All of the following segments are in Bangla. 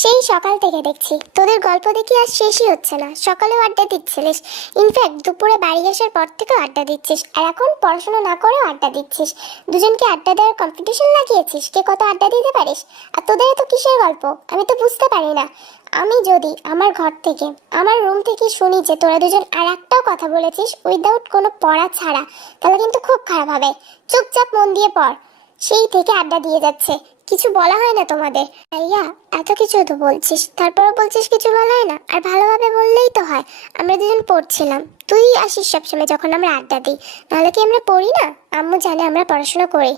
সেই সকাল থেকে দেখছি, তোদের গল্প দেখি আর শেষই হচ্ছে না। সকালেও আড্ডা দিচ্ছিলিস। ইনফ্যাক্ট দুপুরে বাড়ি আসার পর থেকেও আড্ডা দিচ্ছিস আর এখন পড়াশোনা না করেও আড্ডা দিচ্ছিস। দুজনকে আড্ডা দেওয়ার কম্পিটিশন লাগিয়েছিস। কে কত আড্ডা দিতে পারিস? আর তোদের তো কিসের গল্প? আমি তো বুঝতে পারি না। আমি যদি আমার ঘর থেকে, আমার রুম থেকে শুনি যে তোরা দুজন আর একটাও কথা বলেছিস উইদাউট কোনো পড়া ছাড়া, তাহলে কিন্তু খুব খারাপ হবে। চুপচাপ মন দিয়ে পড়। সেই থেকে আড্ডা দিয়ে যাচ্ছে। কিছু বলা হয় না তোমাদের। ভাইয়া, এত কিছু তো বলছিস, তারপরও বলছিস কিছু বলা হয় না? আর ভালোভাবে বললেই তো হয়, আমরা দুজন পড়ছিলাম। তুই আসিস সবসময় যখন আমরা আড্ডা দিই, নাহলে কি আমরা পড়ি না? আম্মু জানে আমরা পড়াশোনা করি।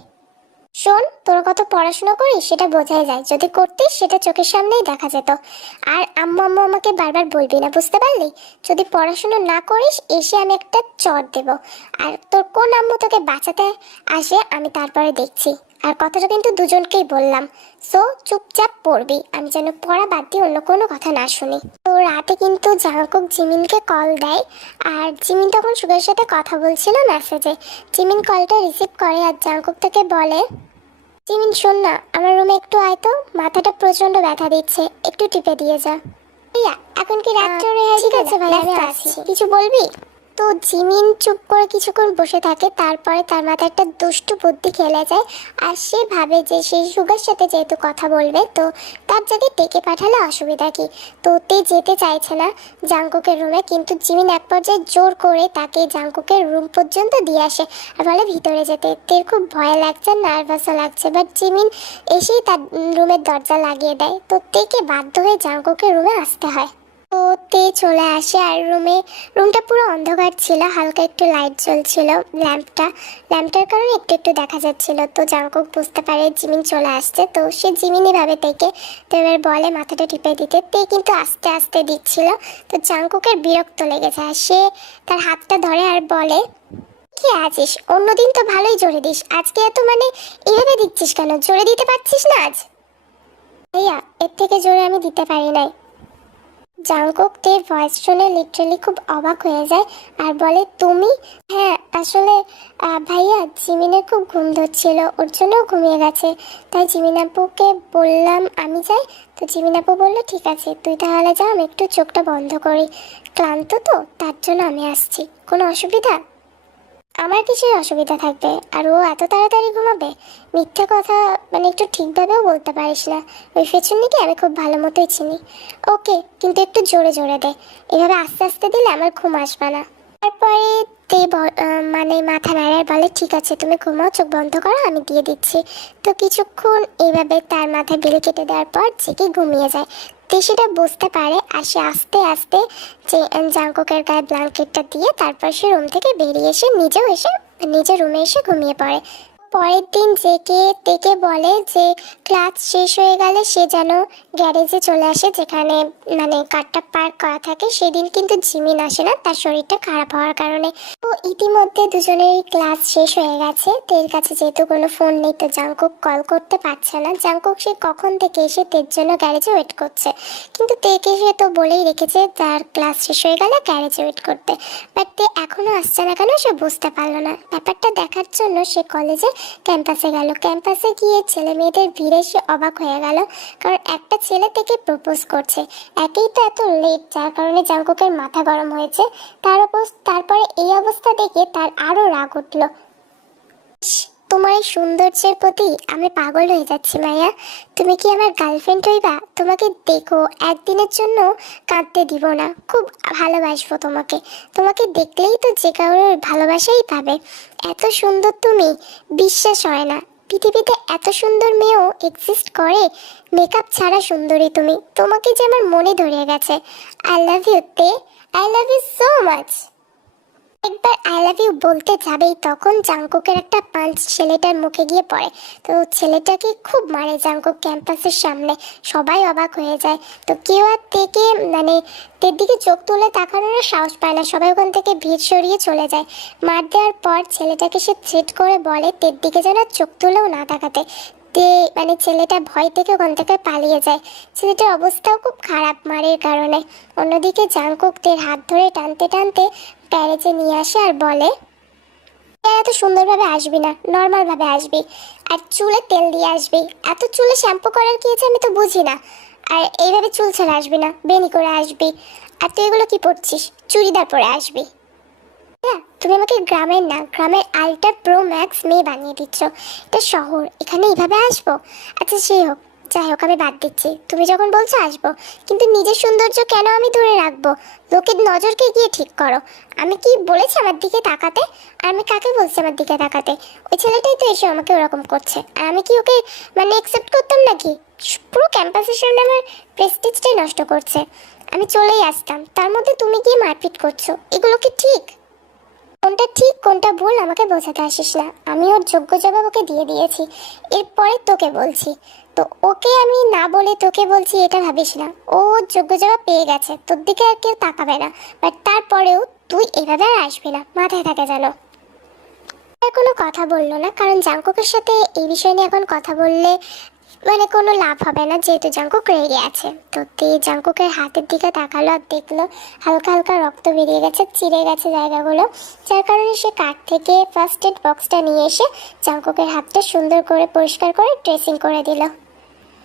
শোন, তোর কত পড়াশোনা করিস, সেটা বোঝাই যায়। যদি করতিস, সেটা চোখের সামনেই দেখা যেত। আর আম্মু আম্মু আমাকে বারবার বলবি না, বুঝতে পারলি? যদি পড়াশোনা না করিস, এসে আমি একটা চট দেব। আর তোর কোন আম্মু তোকে বাঁচাতে আসে, আমি তারপরে দেখছি। আর কথাটা কিন্তু দুজনকেই বললাম। সো চুপচাপ পড়বি আমি যেন পড়া বাদ দিয়ে অন্য কোনো কথা না শুনি। তো রাতে কিন্তু জাঙ্কুক জিমিনকে কল দেয় আর জিমিন তখন সুগের সাথে কথা বলছিল মেসেজে জিমিন কলটা রিসিভ করে আর জাঙ্কুক তাকে বলে জিমিন শোন না আমার রুমে একটু আয় তো মাথাটা প্রচণ্ড ব্যথা দিচ্ছে একটু টিপে দিয়ে যা। ভাইয়া এখন কি রাত্রে ঠিক আছে ভাই আমি আসছি কিছু বলবি? তো জিমিন চুপ করে কিছুক্ষণ বসে থাকে, তারপরে তার মাথায় একটা দুষ্টু বুদ্ধি খেলে যায় আর সে ভাবে যে সেই সুগার সাথে যেহেতু কথা বলবে, তো তার জায়গায় ডেকে পাঠালে অসুবিধা কি? তো তে যেতে চাইছে না জাঙ্কুকের রুমে, কিন্তু জিমিন এক পর্যায়ে জোর করে তাকে জাঙ্কুকের রুম পর্যন্ত দিয়ে আসে আর বলে ভিতরে যেতে। তের খুব ভয় লাগছে, নার্ভাসও লাগছে বাট জিমিন এসেই তার রুমের দরজা লাগিয়ে দেয়। তো তেকে বাধ্য হয়ে জাঙ্কুকের রুমে আসতে হয়। তো চলে আসে আর রুমে, রুমটা পুরো অন্ধকার ছিল, হালকা একটু লাইট জ্বলছিল, ল্যাম্পটা, ল্যাম্পটার কারণে একটু একটু দেখা যাচ্ছিল। তো জাঙ্কুক বুঝতে পারে জিমিন চলে আসছে, তো সে জিমিন এভাবে তেকে, তো এবার বলে মাথাটা টিপে দিতে। তে কিন্তু আস্তে আস্তে দিচ্ছিল, তো জাঙ্কুকের বিরক্ত লেগেছে, আর সে তার হাতটা ধরে আর বলে, কি আছিস? অন্যদিন তো ভালোই জোরে দিস। আজকে এত মানে এভাবে দিচ্ছিস কেন? জোরে দিতে পারছিস না আজ? ভাইয়া, এর থেকে জোরে আমি দিতে পারি নাই। জাংকুক তের ভয়েস শুনে লিটারালি খুব অবাক হয়ে যায় আর বলে, তুমি? হ্যাঁ আসলে ভাইয়া, জিমিনের খুব ঘুম ধরছিল, ওর জন্য ঘুমিয়ে গেছে। তাই জিমিনাপুকে বললাম, আমি যাই? তো জিমিনাপু বলল, ঠিক আছে, তুই তাহলে যা, আমি একটু চোখটা বন্ধ করি। ক্লান্ত তো, তার জন্য আমি আসছি। কোনো অসুবিধা? আমার কিছুই অসুবিধা থাকবে। আর ও এত তাড়াতাড়ি ঘুমাবে? মিথ্যে কথা মানে একটু ঠিকভাবেও বলতে পারিস না। ওই ফেচুন্নিকে আমি খুব ভালো মতোই চিনি। ওকে, কিন্তু একটু জোরে জোরে দে। এভাবে আস্তে আস্তে দিলে আমার ঘুম আসবে না। তারপরে তে মানে মাথা নাড়ার বলে, ঠিক আছে, তুমি ঘুমাও, চোখ বন্ধ করো, আমি দিয়ে দিচ্ছি। তো কিছুক্ষণ এইভাবে তার মাথায় বিলি কেটে দেওয়ার পর, জেগে ঘুমিয়ে যায়। তে সেটা বুঝতে পারে আর সে আস্তে আস্তে যে জাঙ্কুকের গায়ে ব্ল্যাঙ্কেটটা দিয়ে তারপর সে রুম থেকে বেরিয়ে এসে নিজেও এসে, নিজের রুমে এসে ঘুমিয়ে পড়ে। পরের দিন জেকে তেকে বলে যে, ক্লাস শেষ হয়ে গেলে সে যেন গ্যারেজে চলে আসে, যেখানে মানে কারটা পার্ক করা থাকে। সেদিন কিন্তু জিমিন আসে না, তার শরীরটা খারাপ হওয়ার কারণে। তো ইতিমধ্যে দুজনেরই ক্লাস শেষ হয়ে গেছে। তের কাছে যেহেতু কোনো ফোন নেই, তো জাঙ্কুক কল করতে পারছে না। জাঙ্কুক সে কখন থেকে এসে তের জন্য গ্যারেজে ওয়েট করছে। কিন্তু তেকে সে তো বলেই রেখেছে, তার ক্লাস শেষ হয়ে গেলে গ্যারেজে ওয়েট করতে। বাট তে এখনও আসছে না কেন সে বুঝতে পারল না। ব্যাপারটা দেখার জন্য সে কলেজে ক্যাম্পাসে গেল। ক্যাম্পাসে গিয়ে ছেলে মেয়েদের ভিড়ে সে অবাক হয়ে গেল। কারণ একটা ছেলে থেকে প্রপোজ করছে। একেই তো এত লেট যার কারণে জাঙ্কুকের মাথা গরম হয়েছে। তার উপর তারপরে এই অবস্থা দেখে তার আরও রাগ উঠল। তোমার এই সৌন্দর্যের প্রতি আমি পাগল হয়ে যাচ্ছি মায়া তুমি কি আমার গার্লফ্রেন্ড হইবা? তোমাকে দেখো, একদিনের জন্য কাঁদতে দিব না। খুব ভালোবাসবো তোমাকে। তোমাকে দেখলেই তো যে কারোর ভালোবাসাই পাবে। এত সুন্দর তুমি, বিশ্বাস হয় না। পৃথিবীতে এত সুন্দর মেয়েও এক্সিস্ট করে মেকআপ ছাড়া সুন্দরী তুমি। তোমাকে যে আমার মনে ধরে গেছে। আই লাভ ইউ তে। I love you so much একবার আই লাভ ইউ বলতে যাবেই, তখন জাঙ্কুকের একটা পাঞ্চ ছেলেটার মুখে গিয়ে পড়ে। তো ছেলেটাকে খুব মারে জাঙ্কুক ক্যাম্পাসের সামনে। সবাই অবাক হয়ে যায়। তো কেউ আর থেকে মানে তের দিকে চোখ তুলে তাকানোর সাহস পায় না। সবাই ওখান থেকে ভিড় সরিয়ে চলে যায়। মার দেওয়ার পর ছেলেটাকে সে থ্রেট করে বলে তের দিকে যেন চোখ তুলেও না তাকাতে। তে মানে ছেলেটা ভয় থেকে ওখান থেকে পালিয়ে যায়। ছেলেটার অবস্থাও খুব খারাপ মারের কারণে। অন্যদিকে জাঙ্কুক তের হাত ধরে টানতে টানতে প্যারেজে নিয়ে আসে আর বলে "এ এত সুন্দরভাবে আসবি না, নর্মালভাবে আসবি। আর চুলে তেল দিয়ে আসবি। এত চুলে শ্যাম্পু করার কি আছে আমি তো বুঝি না। আর এইভাবে চুল ছেড়ে আসবি না বেনি করে আসবি। আর তুই এগুলো কি পড়ছিস চুড়িদার পরে আসবি। হ্যাঁ তুমি আমাকে গ্রামের না, গ্রামের আলট্রা প্রো ম্যাক্স মেয়ে বানিয়ে দিচ্ছ। এটা শহর, এখানে এইভাবে আসব? আচ্ছা সেই হোক, যাই হোক, আমি বাদ দিচ্ছি। তুমি যখন বলছো আসব, কিন্তু নিজের সৌন্দর্য কেন আমি ধরে রাখব? লোকের নজরকে গিয়ে ঠিক করো। আমি কি বলেছি আমার দিকে তাকাতে? আর আমি কাকে বলছি আমার দিকে তাকাতে? ওই ছেলেটাই তো এসে আমাকে ওরকম করছে। আর আমি কি ওকে মানে অ্যাকসেপ্ট করতাম নাকি? পুরো ক্যাম্পাসের সামনে আমার প্রেস্টিজটাই নষ্ট করছে। আমি চলেই আসতাম। তার মধ্যে তুমি গিয়ে মারপিট করছ। এগুলো কি ঠিক? কোনটা ঠিক, কোনটা ভুল আমাকে বোঝাতে আসিস না। আমি ওর যোগ্য জবাব ওকে দিয়ে দিয়েছি। এরপরে তোকে বলছি। তো ওকে আমি না বলে তোকে বলছি এটা ভাবিস না। ও ওর যোগ্য জবাব পেয়ে গেছে। তোর দিকে আর কেউ তাকাবে না। বাট তারপরেও তুই এভাবে আর আসবি না। মাথায় থাকে আর কোনো কথা বলল না। কারণ জাঙ্কুকের সাথে এই বিষয় নিয়ে এখন কথা বললে মানে কোনো লাভ হবে না, যেহেতু জাঙ্কুক রেগে আছে তো তে জাঙ্কুকের হাতের দিকে তাকালো আর দেখল হালকা হালকা রক্ত বেরিয়ে গেছে চিড়ে গেছে জায়গাগুলো। যার কারণে সে কাঠ থেকে ফার্স্ট এড বক্সটা নিয়ে এসে জাঙ্কুকের হাতটা সুন্দর করে পরিষ্কার করে ড্রেসিং করে দিল।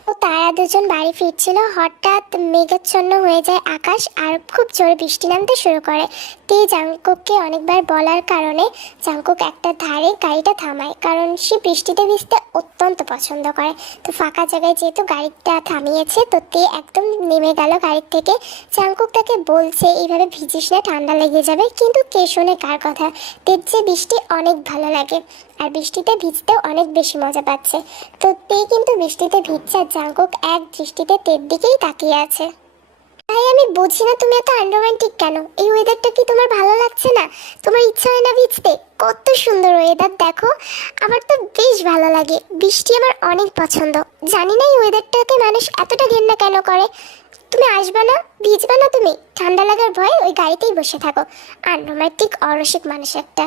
তারা দুজন বাড়ি ফিরছিল। হঠাৎ মেঘাচ্ছন্ন হয়ে যায় আকাশ আর খুব জোরে বৃষ্টি নামতে শুরু করে। তে জাংকুককে অনেকবার বলার কারণে জাংকুক একটা ধারে গাড়িটা থামায়, কারণ সে বৃষ্টিতে ভিজতে অত্যন্ত পছন্দ করে। তো ফাঁকা জায়গায় যেহেতু গাড়িটা থামিয়েছে, তো তে একদম নেমে গেল গাড়ির থেকে। জাংকুক তাকে বলছে, এইভাবে ভিজিস না, ঠান্ডা লেগে যাবে। কিন্তু কে শোনে কার কথা? তের যে বৃষ্টি অনেক ভালো লাগে, আর বৃষ্টিতে ভিজতেও অনেক বেশি মজা পাচ্ছে। তো তে কিন্তু বৃষ্টিতে ভিজছে জাঙ্কুক এক দৃষ্টিতে তের দিকেই তাকিয়ে আছে। তাই আমি বুঝি না তুমি এত আনরোমান্টিক কেন? এই ওয়েদারটা কি তোমার ভালো লাগছে না? তোমার ইচ্ছা হয় না ভিজতে? কত সুন্দর ওয়েদার দেখো। আমার তো বেশ ভালো লাগে। বৃষ্টি আমার অনেক পছন্দ। জানি না এই ওয়েদারটাকে মানুষ এতটা ঘেন্না কেন করে। তুমি আসবে না? ভিজবে না তুমি? ঠান্ডা লাগার ভয়ে ওই গাড়িতেই বসে থাকো। আনরোমান্টিক অরসিক মানুষ একটা।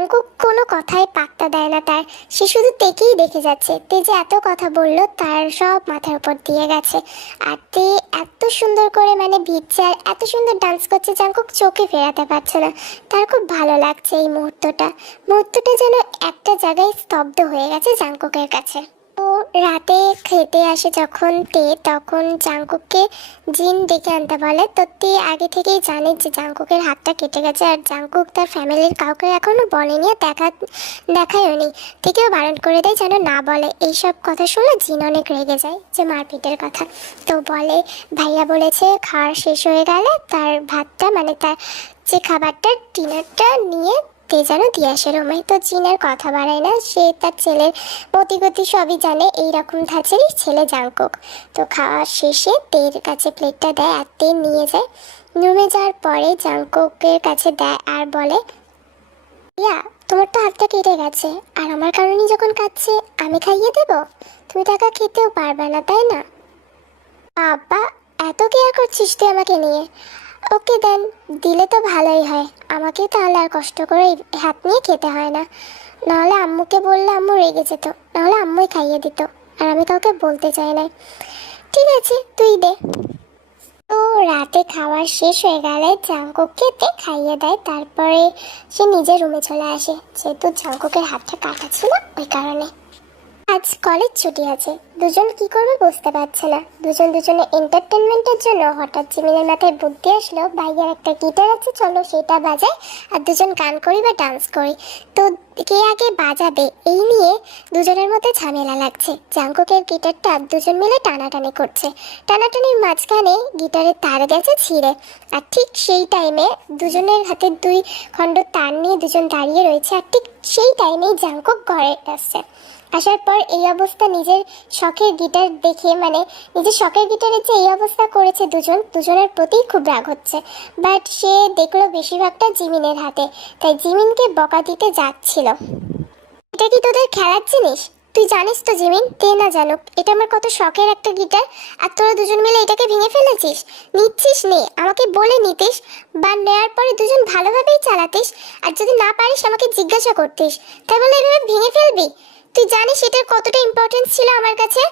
অঙ্কুক কোনো কথাই পাত্তা দেয় না তার। সে শুধু তেকেই দেখে যাচ্ছে। তে যে এত কথা বলল, তার সব মাথার উপর দিয়ে গেছে। আর তে এত সুন্দর করে মানে ভিজছে আর এত সুন্দর ডান্স করছে যে অঙ্কুক চোখে ফেরাতে পারছে না। তার খুব ভালো লাগছে এই মুহূর্তটা। মুহূর্তটা যেন একটা জায়গায় স্তব্ধ হয়ে গেছে জাঙ্কুকের কাছে। তো রাতে খেতে আসে যখন তে, তখন জাঙ্কুককে জিন ডেকে আনতে বলে। তো তে আগে থেকেই জানে যে জাঙ্কুকের হাতটা কেটে গেছে আর জাঙ্কুক তার ফ্যামিলির কাউকে এখনও বলেনি আর দেখা দেখায়ও নি থেকেও বারণ করে দেয় যেন না বলে। এইসব কথা শুনে জিন অনেক রেগে যায় যে মারপিটের কথা। তো বলে, ভাইয়া বলেছে খাওয়ার শেষ হয়ে গেলে তার ভাতটা মানে তার যে খাবারটা, ডিনারটা নিয়ে তে যেন দিয়াসের রুমে তো জিনের কথা বাড়ায় না, সে তার ছেলের মতিগতি সবই জানে, এইরকম ধাঁচেরই ছেলে জাঙ্কুক তো খাওয়া শেষে তের কাছে প্লেটটা দেয় আর তে নিয়ে যায়। রুমে যাওয়ার পরে জাঙ্কুকের কাছে দেয় আর বলে ইয়া তোমার তো হাতটা কেটে গেছে, আর আমার কারণে যখন কাটছে আমি খাইয়ে দেব? তুমি টাকা খেতেও পারবে না, তাই না? বাবা, এত কেয়ার করছিস তুই আমাকে নিয়ে? ওকে দেন, দিলে তো ভালোই হয়। আমাকে তাহলে আর কষ্ট করে হাত নিয়ে খেতে হয় না। নাহলে আম্মুকে বললে আম্মু রেগে যেত, নাহলে আম্মুই খাইয়ে দিত, আর আমি কাউকে বলতে চাই না ঠিক আছে, তুই দে। তো রাতে খাওয়ার শেষ হয়ে গেলে জাঙ্কুককে তে খাইয়ে দেয়, তারপরে সে নিজের রুমে চলে আসে। যেহেতু জাঙ্কুকের হাতটা কাটা ছিল, ওই কারণে। আজ কলেজ ছুটি আছে। দুজন কি করবে বুঝতে পারছে না। দুজন দুজনে এন্টারটেনমেন্টের জন্য হঠাৎ জিমিনের মাথায় বুদ্ধি আসলো, ভাইয়ার একটা গিটার আছে, চলো সেটা বাজাই, আর দুজন গান করি বা ডান্স করি। তো কে আগে বাজাবে, এই নিয়ে দুজনের মধ্যে ঝামেলা লাগছে। জাঙ্কুকের গিটারটা দুজন মিলে টানাটানি করছে। টানাটানির মাঝখানে গিটারের তার গেছে ছিঁড়ে, আর ঠিক সেই টাইমে দুজনের হাতে দুই খণ্ড তার নিয়ে দুজন দাঁড়িয়ে রয়েছে, আর ঠিক সেই টাইমেই জাঙ্কুক ঘরে আসছে আসার পর এই অবস্থা নিজের শখের গিটার দেখে মানে নিজের শখের গিটারের যে এই অবস্থা করেছে দুজন, দুজনের প্রতি খুব রাগ হচ্ছে। বাট সে দেখল বেশিরভাগটা জিমিনের হাতে, তাই জিমিনকে বকা দিতে যাচ্ছিল। এটা কি তোদের খেলার জিনিস? তুই জানিস তো জিমিন, তে না জানুক। এটা আমার কত শখের একটা গিটার, আর তোরা দুজন মিলে এটাকে ভেঙে ফেলেছিস? নিচ্ছিস নে, আমাকে বলে নিতিস, বা নেওয়ার পরে দুজন ভালোভাবেই চালাতিস, আর যদি না পারিস আমাকে জিজ্ঞাসা করতিস। তাই বলে এভাবে ভেঙে ফেলবি? তুই জানিস এটার কতটা ইম্পর্টেন্স ছিল আমার কাছে?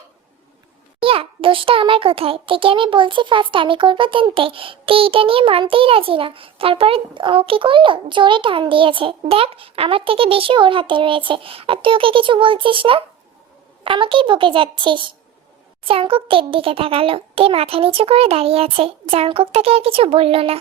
ইয়া দোষটা আমার কোথায়? তেকে আমি বলছি ফার্স্ট আমি করব তিনতে তে এটা নিয়ে মানতেই রাজি না। তারপরে ও কি করল? জোরে টান দিয়েছে। দেখ, আমার থেকে বেশি ওর হাতে রয়েছে। আর তুই ওকে কিছু বলছিস না? আমাকেই বকে যাচ্ছিস। জাংকুক তের দিকে তাকালো। তে মাথা নিচু করে দাঁড়িয়ে আছে। জাংকুক তাকে আর কিছু বলল না।